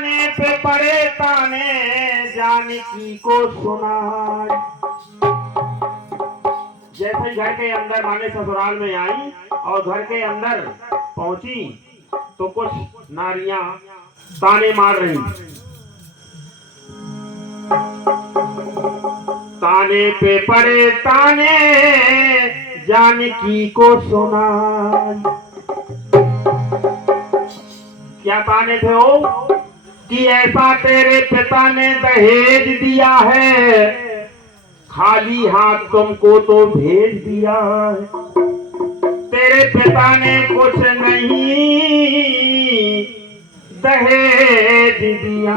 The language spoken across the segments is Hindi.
ताने पे पड़े ताने जानकी को सुनाए। जैसे ही घर के अंदर माने ससुराल में आई और घर के अंदर पहुंची तो कुछ नारियां ताने मार रही। ताने पे पड़े ताने जानकी को सुनाए। क्या ताने थे वो? कि ऐसा तेरे पिता ने दहेज दिया है, खाली हाथ तुमको तो भेज दिया है। तेरे पिता ने कुछ नहीं दहेज दिया।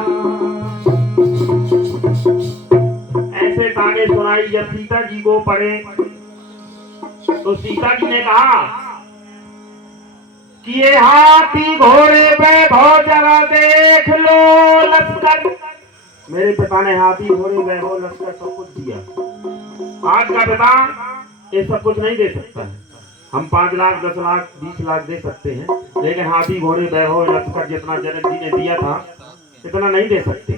ऐसे ताने सुनाई जब सीता जी को पड़े तो सीता जी ने कहा कि ये हाथी घोड़े वैभव जरा देख लो लश्कर। मेरे पिता ने हाथी घोड़े वैभव लश्कर सब कुछ दिया। आज का पिता ये सब कुछ नहीं दे सकता है। हम 5 लाख 10 लाख 20 लाख दे सकते हैं, लेकिन हाथी घोड़े वैभव लश्कर जितना जनक जी ने दिया था इतना नहीं दे सकते।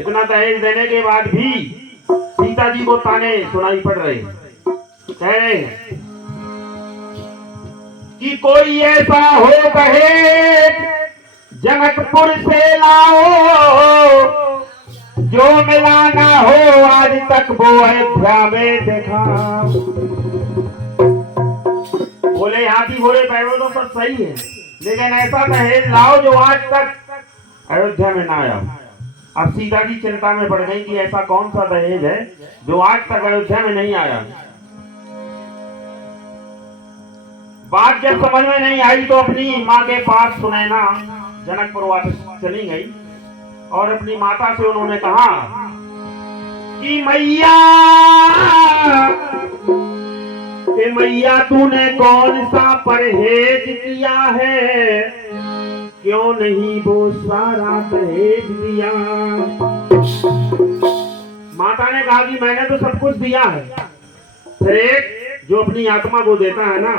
इतना दहेज देने के बाद भी सीता जी को ताने सुनाई पड़ रहे हैं। कह रहे हैं कि कोई ऐसा हो दहेज जनकपुर से लाओ, जो मिला ना हो आज तक वो अयोध्या में देखा। बोले हाथी घोड़े वैभव तो सब सही है, लेकिन ऐसा दहेज लाओ जो आज तक अयोध्या में ना आया। अब सीता जी चिंता में पड़ गई कि ऐसा कौन सा दहेज है जो आज तक अयोध्या में नहीं आया। बात जब समझ में नहीं आई तो अपनी माँ के पास सुनैना जनकपुर वापस चली गई और अपनी माता से उन्होंने कहा कि मैया तूने कौन सा परहेज किया है, क्यों नहीं वो सारा दहेज दिया। माता ने कहा कि मैंने तो सब कुछ दिया है। फिर एक जो अपनी आत्मा को देता है ना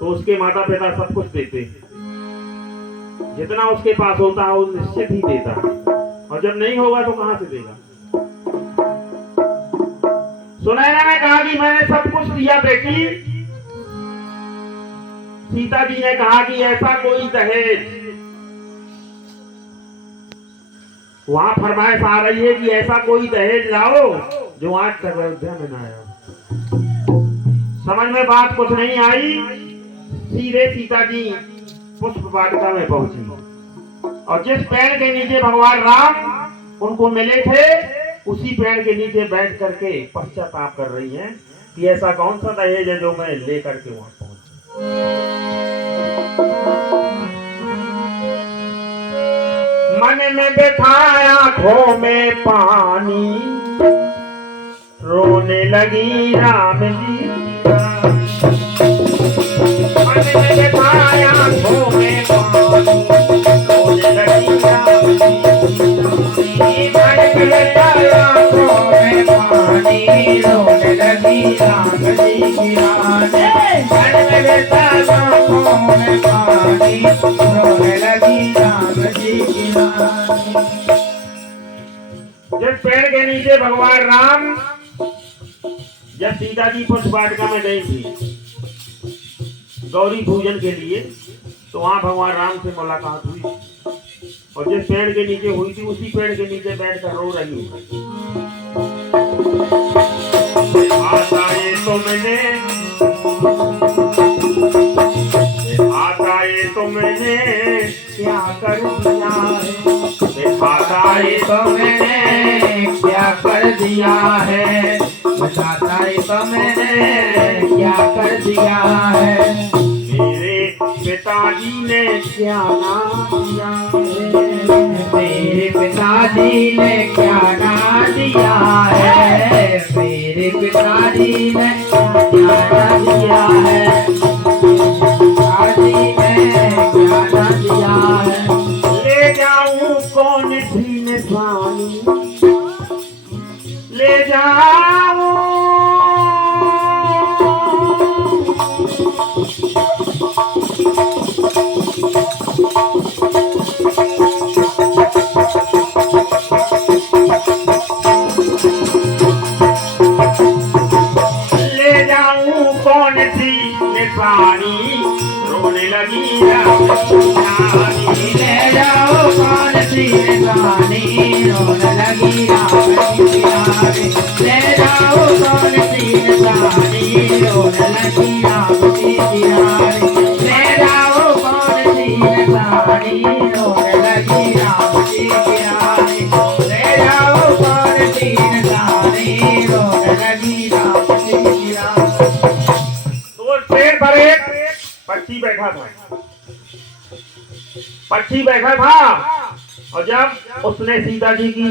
तो उसके माता पिता सब कुछ देते हैं। जितना उसके पास होता है वो निश्चित ही देता है, और जब नहीं होगा तो कहां से देगा। सुनैना ने कहा कि मैंने सब कुछ दिया बेटी। सीता जी ने कहा कि ऐसा कोई दहेज, वहां फरमाइश आ रही है कि ऐसा कोई दहेज लाओ जो आज तक अयोध्या में ना आया। समझ में बात कुछ नहीं आई। सीधे सीता जी पुष्प वाटिका में पहुंची और जिस पेड़ के नीचे भगवान राम उनको मिले थे उसी पेड़ के नीचे बैठ करके पश्चाताप कर रही हैं कि ऐसा कौन सा दहेज है जो मैं लेकर के वहां पहुंची। मन में बैठाया आंखों में पानी, रोने लगी राम जी। मन में बैठाया आंखों में पानी, रोने लगी राम जी। मन में बैठाया आंखों में पानी, रोने लगी राम जी की रानी। मन में बैठाया आंखों में पानी, रोने लगी राम जी की रानी। जिस पेड़ के नीचे भगवान राम जब सीता जी पुष्प वाटिका में गई थी गौरी पूजन के लिए, तो वहां भगवान राम से मुलाकात हुई और जिस पेड़ के नीचे हुई थी उसी पेड़ के नीचे बैठकर रो रही है। आता ये तुमने, आता ये तुमने क्या कर दिया है, आता ये तुमने क्या कर दिया है, बताता है तो मैंने क्या कर दिया है। मेरे पिताजी ने क्या नाम दिया है, मेरे पिताजी ने क्या नाम दिया है, मेरे पिताजी ने क्या नाम दिया है, पिताजी ने क्या नाम दिया है। ले जाऊं कौन सी निशानी, ले जाऊं निशानी, रोने लगी राम की रानी। ले जाओ कौन सी निशानी, रोने लगी राम की रानी। ले जाओ कौन सी निशानी, रोने लगी राम की रानी। ले जाओ कौन सी निशानी, रोने लगी राम की रानी। ले जाओ कौन सी निशानी, रोने लगी राम की रानी। तो उस पेड़ पर एक पक्षी बैठा था। पक्षी बैठा था और जब उसने सीता जी की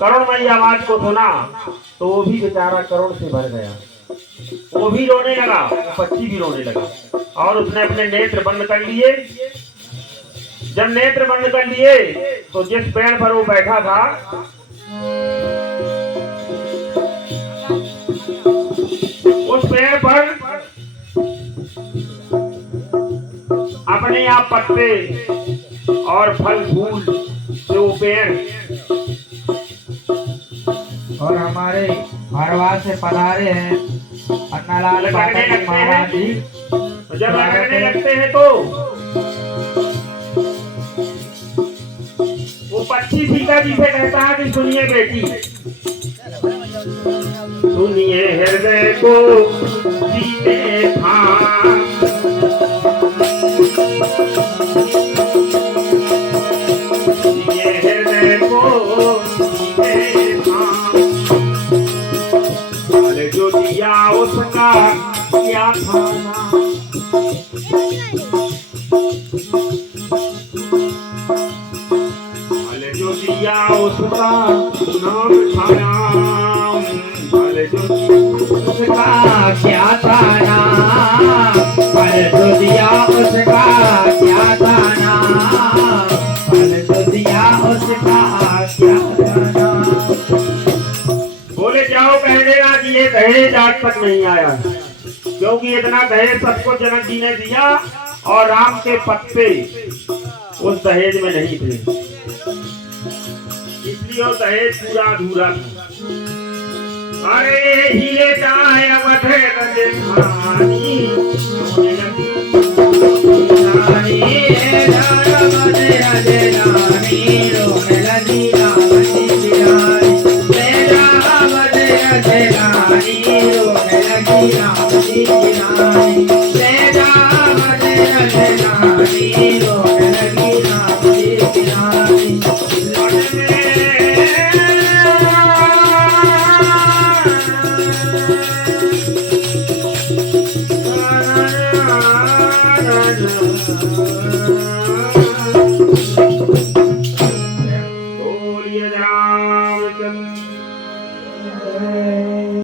करुणमयी आवाज को सुना तो वो भी बेचारा करुण से भर गया। वो भी रोने लगा, वो पक्षी भी रोने लगा और उसने अपने नेत्र बंद कर लिए। जब नेत्र बंद कर लिए तो जिस पेड़ पर वो बैठा था उस पेड़ पर अपने आप पत्ते और फल फूल से वो पेड़ और हमारे भारवास से पधारे हैं अन्नालाल लगने बाबा जी लगते महाराज जी। हैं। जब लगने लगते हैं तो वो पक्षी सीता जी से कहता है कि सुनिए बेटी, सुनिए हृदय को जीते हाँ, सुनिए हृदय को जीते हाँ, फल जो दिया उसका क्या खाना, फल जो दिया उसका नाम खाना, फल जो उसका क्या था नाम, फल जो दिया उसका क्या था नाम, फल जो दिया उसका क्या था नाम। बोले जाओ कह देगा कि ये दहेज आज तक नहीं आया, क्योंकि इतना दहेज सबको जनक जी ने दिया और राम के पत्ते उस दहेज में नहीं थे, इसलिए वो दहेज पूरा अधूरा था। अरे हिले जाए अवध रानी, रानी रानी